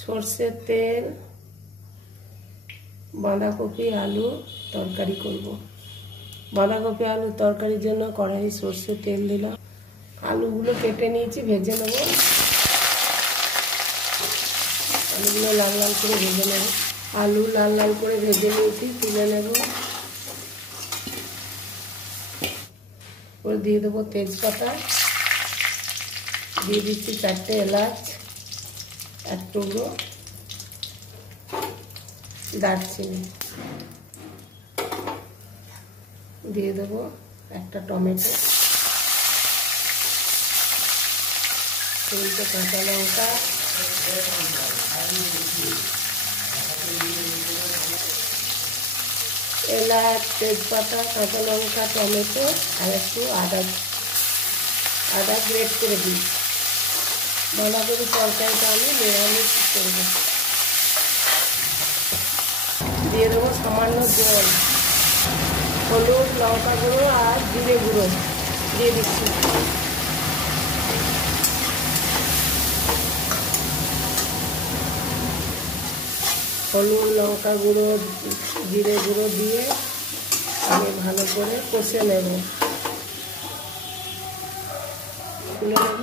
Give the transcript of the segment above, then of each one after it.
সরষের তেল, বাঁধাকপি আলু তরকারি করব। বাঁধাকপি আলু তরকারির জন্য কড়াই সরষের তেল দিলাম। আলুগুলো কেটে নিয়েছি, ভেজে নেব। আলুগুলো লাল লাল করে ভেজে নেব। আলু লাল লাল করে ভেজে নিয়েছি, তুলে নেব। ওর দিয়ে দেবো তেজপাতা, দিয়ে দিচ্ছি 4টে এলাচ, 1 টুকরো দারচিনি, দিয়ে দেবো একটা টমেটো, 3টে কাঁচা লঙ্কা, এলাচ, তেজপাতা, কাঁচা লঙ্কা, টমেটো আর একটু আদা গ্রেট করে দিই। বাঁধাকপি তরকারিটা আমি নিরামিষ করব। দিয়ে দেবো সামান্য জল, হলুদ, লঙ্কা গুঁড়ো আর জিরে গুঁড়ো দিয়ে দিচ্ছি। হলুদ, লঙ্কা গুঁড়ো, জিরে গুঁড়ো দিয়ে আমি ভালো করে কষে নেব, তুলে নেব।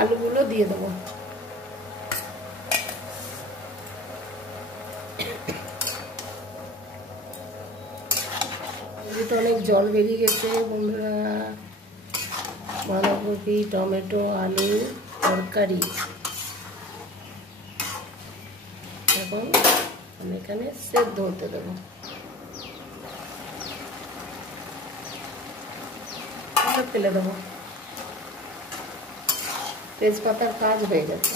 আলুগুলো দিয়ে দেবো। তো অনেক জল বেরিয়ে গেছে বন্ধুরা। বাঁধাকপি, টমেটো, আলু তরকারি এখন আমি এখানে সেদ্ধ হতে দেবো। ফেলে দেবো। তেজপাতার কাজ হয়ে গেছে।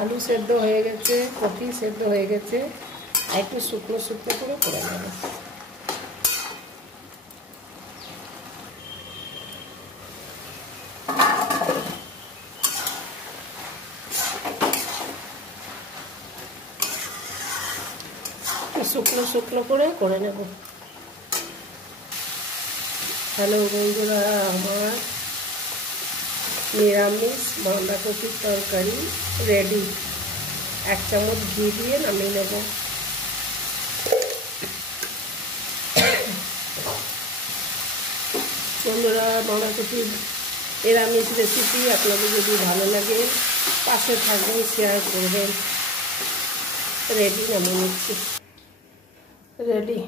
আলু সেদ্ধ হয়ে গেছে, কপি সেদ্ধ হয়ে গেছে, একটু শুকনো শুকনো করে নেব। শুকনো শুকনো করে নেব। হ্যালো বন্ধুরা, আমার নিরামিষ বাঁধাকপির তরকারি রেডি। 1 চামচ ঘি দিয়ে নামিয়ে নেব। বন্ধুরা, বাঁধাকপির নিরামিষ রেসিপি আপনাদের যদি ভালো লাগে পাশে থাকবেন, শেয়ার করবেন। রেডি, নামিয়ে নিচ্ছি। রেডি।